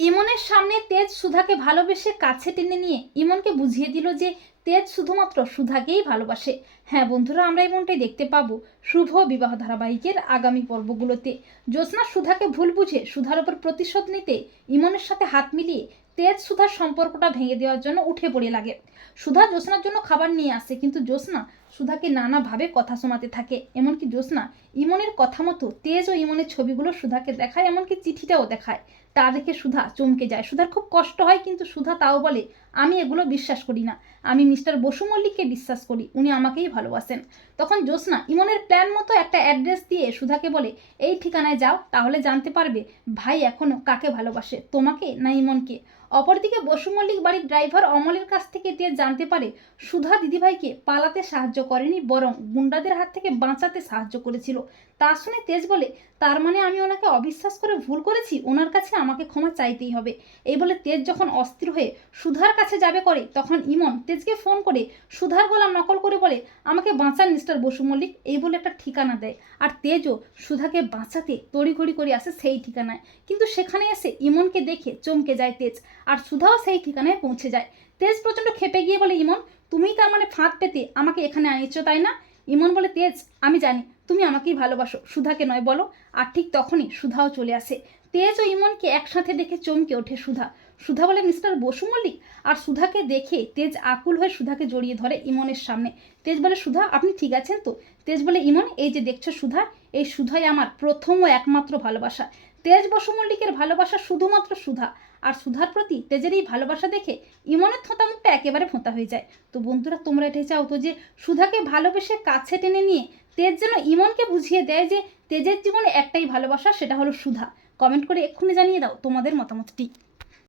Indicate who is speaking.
Speaker 1: ইমনের সামনে তেজ সুধাকে ভালোবেসে কাছে টেনে নিয়ে ইমনকে বুঝিয়ে দিল যে তেজ শুধুমাত্র সুধাকেই ভালোবাসে। হ্যাঁ বন্ধুরা, আমরা এমনটাই দেখতে পাবো শুভ বিবাহ ধারাবাহিকের আগামী পর্বগুলোতে। জ্যোৎস্না সুধাকে ভুল বুঝে সুধার ওপর প্রতিশোধ নিতে ইমনের সাথে হাত মিলিয়ে তেজ সুধার সম্পর্কটা ভেঙে দেওয়ার জন্য উঠে পড়ে লাগে। সুধা জ্যোৎস্নার জন্য খাবার নিয়ে আসে, কিন্তু জ্যোৎস্না সুধাকে নানাভাবে কথা শোনাতে থাকে। এমনকি জ্যোৎস্না ইমনের কথা মতো তেজ ও ইমনের ছবিগুলো সুধাকে দেখায়, এমনকি চিঠিটাও দেখায়। তা দেখে সুধা চমকে যায়। সুধার খুব কষ্ট হয়, কিন্তু সুধা তাও বলে, আমি এগুলো বিশ্বাস করি না। আমি মিস্টার বসু মল্লিককে বিশ্বাস করি, উনি আমাকেই ভালোবাসেন। তখন জ্যোৎস্না ইমনের প্ল্যান মতো একটা অ্যাড্রেস দিয়ে সুধাকে বলে, এই ঠিকানায় যাও, তাহলে জানতে পারবে ভাই এখনও কাকে ভালোবাসে, তোমাকে না ইমনকে? অপরদিকে বসু মল্লিক বাড়ির ড্রাইভার অমলের কাছ থেকে তেজ জানতে পারে, সুধা দিদিভাইকে পালাতে সাহায্য করেনি, বরং গুন্ডাদের হাত থেকে বাঁচাতে সাহায্য করেছিল। তা শুনে তেজ বলে, তার মানে আমি ওনাকে অবিশ্বাস করে ভুল করেছি? ওনার কাছে আমাকে ক্ষমা চাইতেই হবে। এই বলে তেজ যখন অস্থির হয়ে সুধার কাছে যাবে করে, তখন ইমন তেজকে ফোন করে, সুধার গলা নকল করে বলে, আমাকে বাঁচান মিস্টার বসু মল্লিক। এই বলে একটা ঠিকানা দেয়। আর তেজও সুধাকে বাঁচাতে তড়িঘড়ি করে আসে সেই ঠিকানায়। কিন্তু সেখানে এসে ইমনকে দেখে চমকে যায় তেজ, আর সুধাও সেই ঠিকানায় পৌঁছে যায়। তেজ প্রচণ্ড খেপে গিয়ে বলে, ইমন তুমিই তার মানে ফাঁদ পেতে আমাকে এখানে আনিয়েছো, তাই না? ইমন বলে, তেজ, আমি জানি, তুমি আমাকেই ভালোবাসো, সুধাকে নয় বলো। আর ঠিক তখনই সুধাও চলে আসে। তেজ ও ইমনকে একসাথে দেখে চমকে ওঠে সুধা। সুধা বলে, মিস্টার বসু মল্লিক? আর সুধাকে দেখে তেজ আকুল হয়ে সুধাকে জড়িয়ে ধরে ইমনের সামনে। তেজ বলে, সুধা, আপনি ঠিক আছেন তো? তেজ বলে, ইমন, এই যে দেখছ সুধা, এই সুধাই আমার প্রথম ও একমাত্র ভালোবাসা। তেজ বসু মল্লিকের ভালোবাসা শুধুমাত্র সুধা, আর সুধার প্রতি তেজের এই ভালোবাসা দেখে ইমনের থোঁতা মুখটা একেবারে ফোঁতা হয়ে যায়। তো বন্ধুরা, তোমরা এটাই চাও তো যে সুধাকে ভালোবেসে কাছে টেনে নিয়ে তেজ যেন ইমনকে বুঝিয়ে দেয় যে তেজের জীবনে একটাই ভালোবাসা, সেটা হলো সুধা। কমেন্ট করে এক্ষুনি জানিয়ে দাও তোমাদের মতামতটি।